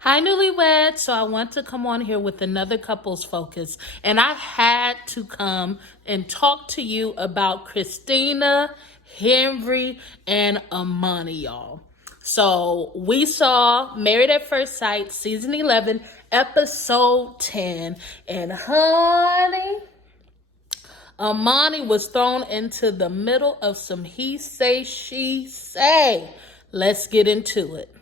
Hi, newlyweds. So I want to come on here with another couples focus. And I had to come and talk to you about Christina, Henry, and Amani, y'all. So we saw Married at First Sight, season 11, episode 10. And honey, Amani was thrown into the middle of some he say, she say. Let's get into it.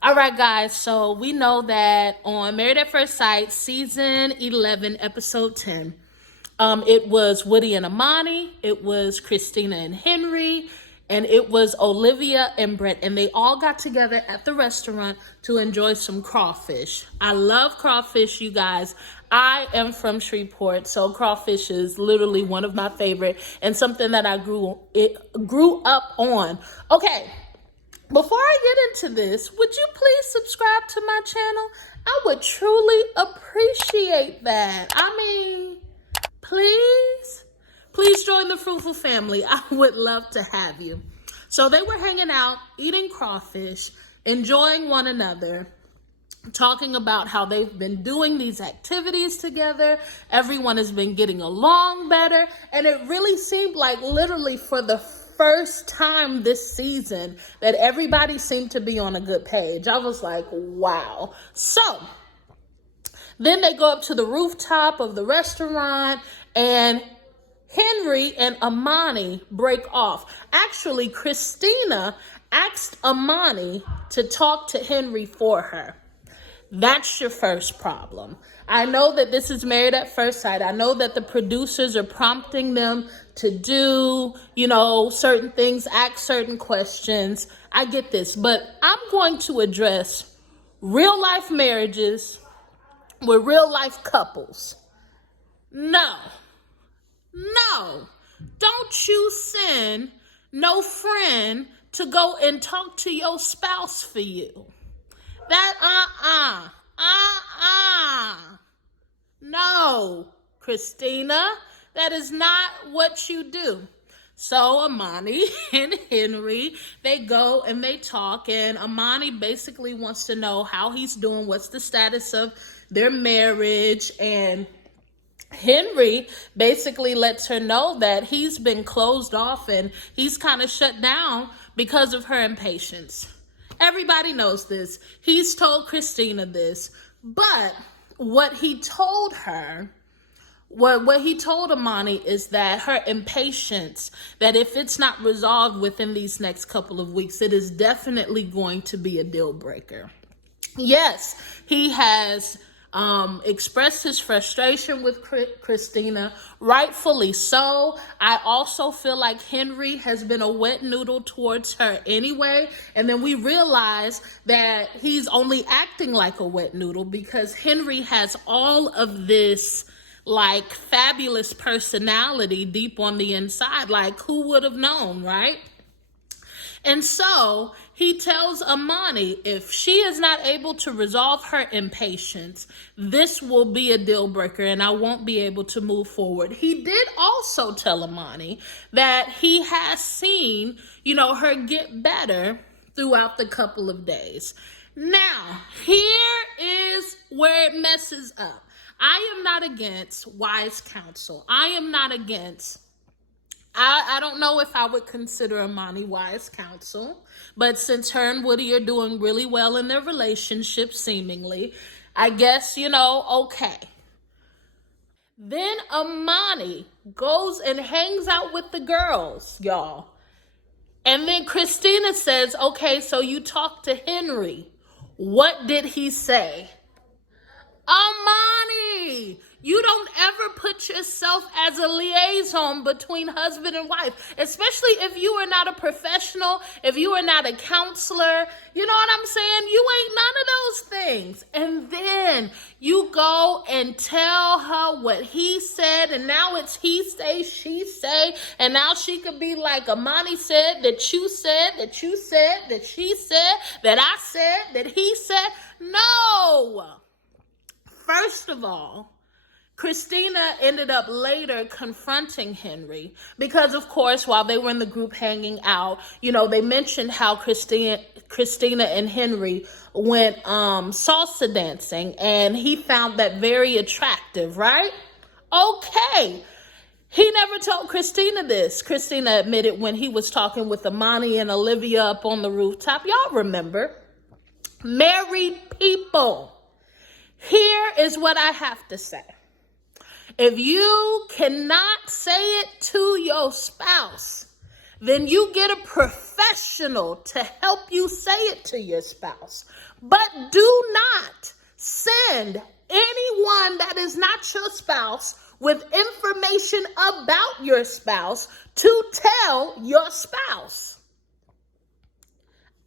All right, guys, so we know that on Married at First Sight, season 11, episode 10, it was Woody and Amani, it was Christina and Henry, and it was Olivia and Brett, and they all got together at the restaurant to enjoy some crawfish. I love crawfish, you guys. I am from Shreveport, so crawfish is literally one of my favorite and something that I grew up on. Okay. Before I get into this, would you please subscribe to my channel? I would truly appreciate that. I mean, please join the Fruitful family. I would love to have you. So they were hanging out, eating crawfish, enjoying one another, talking about how they've been doing these activities together. Everyone has been getting along better. And it really seemed like literally for the first time this season that everybody seemed to be on a good page. I was like, wow. So then they go up to the rooftop of the restaurant and Henry and Amani break off. Actually, Christina asked Amani to talk to Henry for her. That's your first problem. I know that this is Married at First Sight. I know that the producers are prompting them to do, certain things, ask certain questions. I get this, but I'm going to address real life marriages with real life couples. No, don't you send no friend to go and talk to your spouse for you. No, Christina, that is not what you do. So Amani and Henry, they go and they talk, and Amani basically wants to know how he's doing, what's the status of their marriage, and Henry basically lets her know that he's been closed off and he's kind of shut down because of her impatience. Everybody knows this. He's told Christina this. But what he told her, what he told Amani is that her impatience, that if it's not resolved within these next couple of weeks, it is definitely going to be a deal breaker. Yes, he has expressed his frustration with Christina, rightfully so. I also feel like Henry has been a wet noodle towards her anyway, and then we realize that he's only acting like a wet noodle because Henry has all of this like fabulous personality deep on the inside. Like, who would have known, right? And so he tells Amani, if she is not able to resolve her impatience, this will be a deal breaker and I won't be able to move forward. He did also tell Amani that he has seen, her get better throughout the couple of days. Now, here is where it messes up. I am not against wise counsel. I am not against I don't know if I would consider Amani wise counsel, but since her and Woody are doing really well in their relationship, seemingly, I guess, okay. Then Amani goes and hangs out with the girls, y'all. And then Christina says, okay, so you talked to Henry. What did he say? Amani, you don't ever put yourself as a liaison between husband and wife, especially if you are not a professional, if you are not a counselor. You know what I'm saying? You ain't none of those things. And then you go and tell her what he said, and now it's he say, she say, and now she could be like, Amani said, that you said, that you said, that she said, that I said, that he said. No. First of all, Christina ended up later confronting Henry because, of course, while they were in the group hanging out, they mentioned how Christina and Henry went salsa dancing, and he found that very attractive, right? Okay. He never told Christina this. Christina admitted when he was talking with Amani and Olivia up on the rooftop. Y'all remember. Married people. Here is what I have to say. If you cannot say it to your spouse, then you get a professional to help you say it to your spouse. But do not send anyone that is not your spouse with information about your spouse to tell your spouse.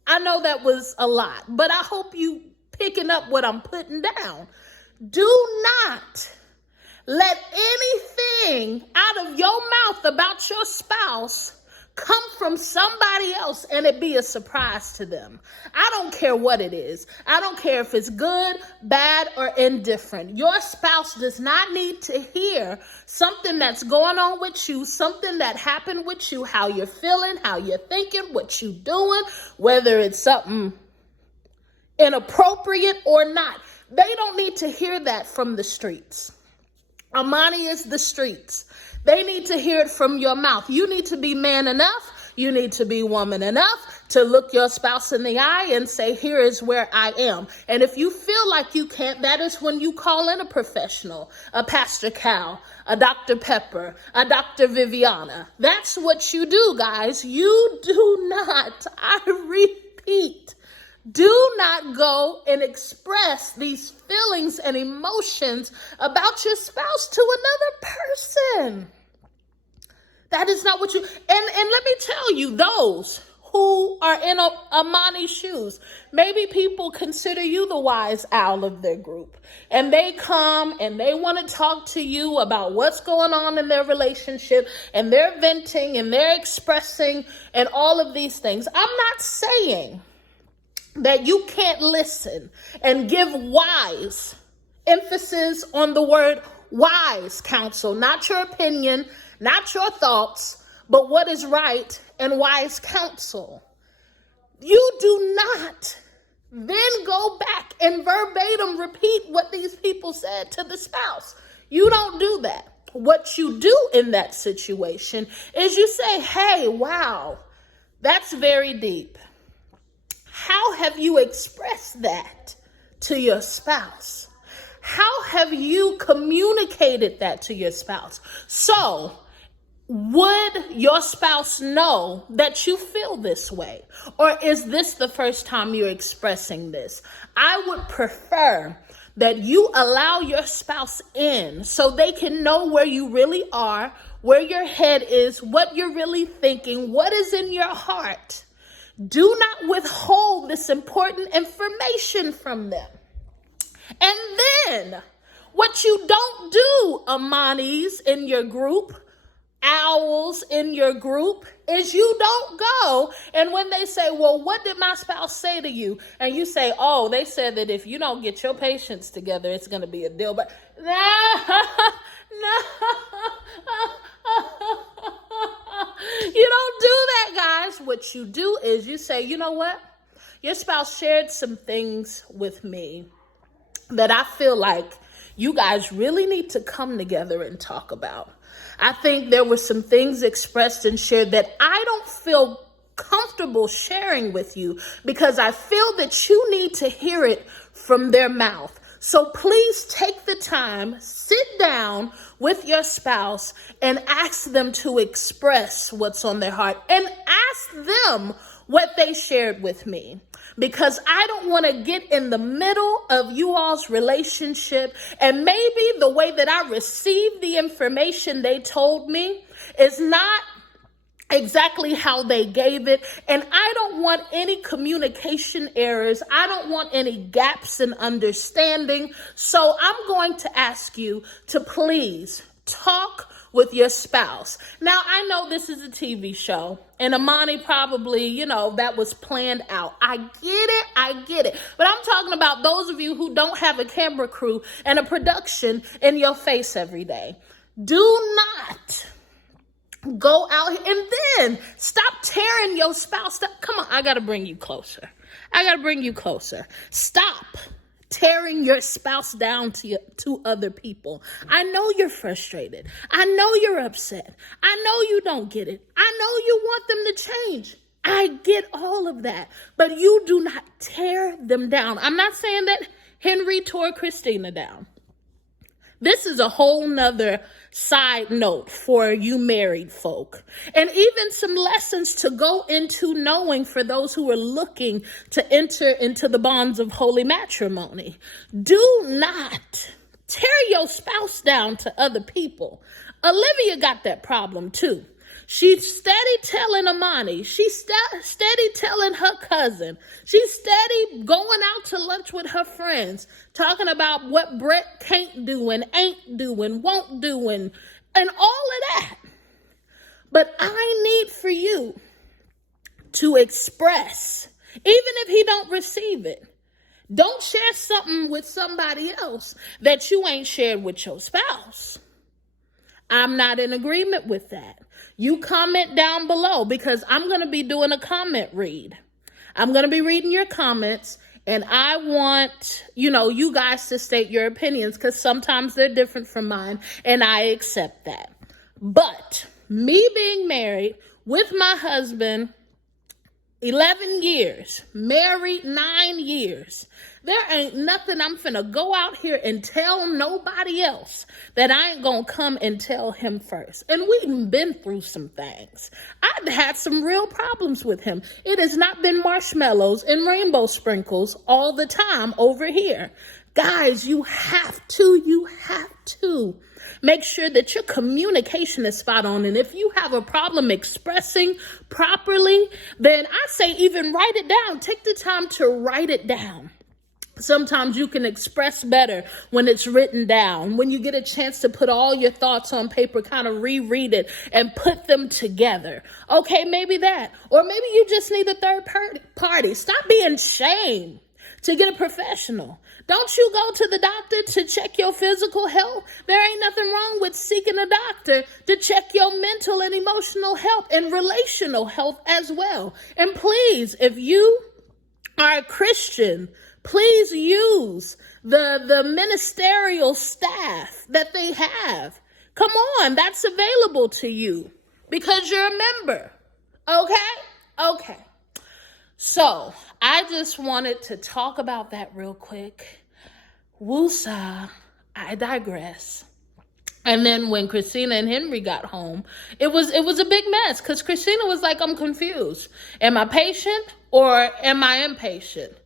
I know that was a lot, but I hope you picking up what I'm putting down. Do not let anything out of your mouth about your spouse come from somebody else and it be a surprise to them. I don't care what it is. I don't care if it's good, bad, or indifferent. Your spouse does not need to hear something that's going on with you, something that happened with you, how you're feeling, how you're thinking, what you're doing, whether it's something inappropriate or not. They don't need to hear that from the streets. Amani is the streets. They need to hear it from your mouth. You need to be man enough. You need to be woman enough to look your spouse in the eye and say, here is where I am. And if you feel like you can't, that is when you call in a professional, a Pastor Cal, a Dr. Pepper, a Dr. Viviana. That's what you do, guys. You do not, I repeat, do not go and express these feelings and emotions about your spouse to another person. That is not what you, and let me tell you, those who are in Amani's shoes, maybe people consider you the wise owl of their group, and they come and they want to talk to you about what's going on in their relationship, and they're venting and they're expressing and all of these things. I'm not saying that you can't listen and give wise, emphasis on the word wise counsel, not your opinion, not your thoughts, but what is right and wise counsel. You do not then go back and verbatim repeat what these people said to the spouse. You don't do that. What you do in that situation is you say, hey, wow, that's very deep. How have you expressed that to your spouse? How have you communicated that to your spouse? So, would your spouse know that you feel this way? Or is this the first time you're expressing this? I would prefer that you allow your spouse in so they can know where you really are, where your head is, what you're really thinking, what is in your heart. Do not withhold this important information from them. And then, what you don't do, Amanis in your group, owls in your group, is you don't go, and when they say, well, what did my spouse say to you? And you say, oh, they said that if you don't get your patience together, it's going to be a deal. But no. You don't do that, guys. What you do is you say, you know what? Your spouse shared some things with me that I feel like you guys really need to come together and talk about. I think there were some things expressed and shared that I don't feel comfortable sharing with you because I feel that you need to hear it from their mouth. So please take the time, sit down with your spouse and ask them to express what's on their heart and ask them what they shared with me. because I don't want to get in the middle of you all's relationship. And maybe the way that I received the information they told me is not exactly how they gave it. And I don't want any communication errors. I don't want any gaps in understanding. So I'm going to ask you to please talk with your spouse. Now, I know this is a TV show, and Amani probably, that was planned out. I get it. But I'm talking about those of you who don't have a camera crew and a production in your face every day. Do not go out here and then stop tearing your spouse down. Come on, I got to bring you closer. Stop tearing your spouse down to other people. I know you're frustrated. I know you're upset. I know you don't get it. I know you want them to change. I get all of that. But you do not tear them down. I'm not saying that Henry tore Christina down. This is a whole nother side note for you married folk. And even some lessons to go into knowing for those who are looking to enter into the bonds of holy matrimony. Do not tear your spouse down to other people. Olivia got that problem too. She's steady telling Amani. She's steady telling her cousin. She's steady going out to lunch with her friends, talking about what Brett can't do and ain't doing, won't do, and all of that. But I need for you to express, even if he don't receive it. Don't share something with somebody else that you ain't shared with your spouse. I'm not in agreement with that. You comment down below because I'm going to be doing a comment read. I'm going to be reading your comments, and I want, you guys to state your opinions because sometimes they're different from mine, and I accept that. But me being married with my husband 11 years, married 9 years, there ain't nothing I'm finna go out here and tell nobody else that I ain't gonna come and tell him first. And we've been through some things. I've had some real problems with him. It has not been marshmallows and rainbow sprinkles all the time over here. Guys, you have to make sure that your communication is spot on. And if you have a problem expressing properly, then I say even write it down. Take the time to write it down. Sometimes you can express better when it's written down. When you get a chance to put all your thoughts on paper, kind of reread it and put them together. Okay, maybe that. Or maybe you just need a third party. Stop being ashamed to get a professional. Don't you go to the doctor to check your physical health? There ain't nothing wrong with seeking a doctor to check your mental and emotional health and relational health as well. And please, if you are a Christian, please use the ministerial staff that they have. Come on, that's available to you because you're a member. Okay. So I just wanted to talk about that real quick. Woosah, I digress. And then when Christina and Henry got home, it was a big mess because Christina was like, I'm confused. Am I patient or am I impatient?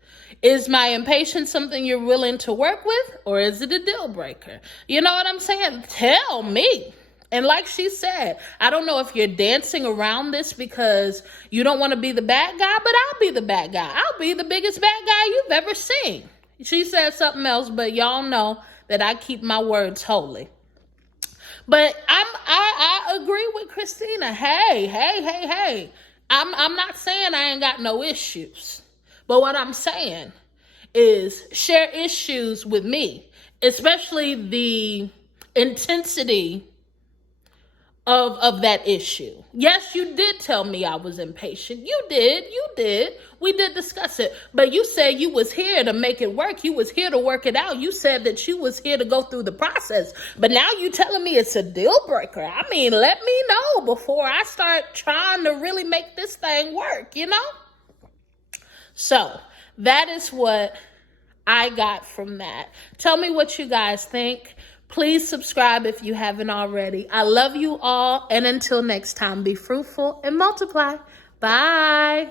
Is my impatience something you're willing to work with, or is it a deal breaker? You know what I'm saying? Tell me. And like she said, I don't know if you're dancing around this because you don't want to be the bad guy, but I'll be the bad guy. I'll be the biggest bad guy you've ever seen. She said something else, but y'all know that I keep my words holy. But I agree with Christina. Hey. I'm not saying I ain't got no issues. But what I'm saying is share issues with me, especially the intensity of that issue. Yes, you did tell me I was impatient. You did. We did discuss it. But you said you was here to make it work. You was here to work it out. You said that you was here to go through the process. But now you telling me it's a deal breaker. I mean, let me know before I start trying to really make this thing work, So that is what I got from that. Tell me what you guys think. Please subscribe if you haven't already. I love you all. And until next time, be fruitful and multiply. Bye.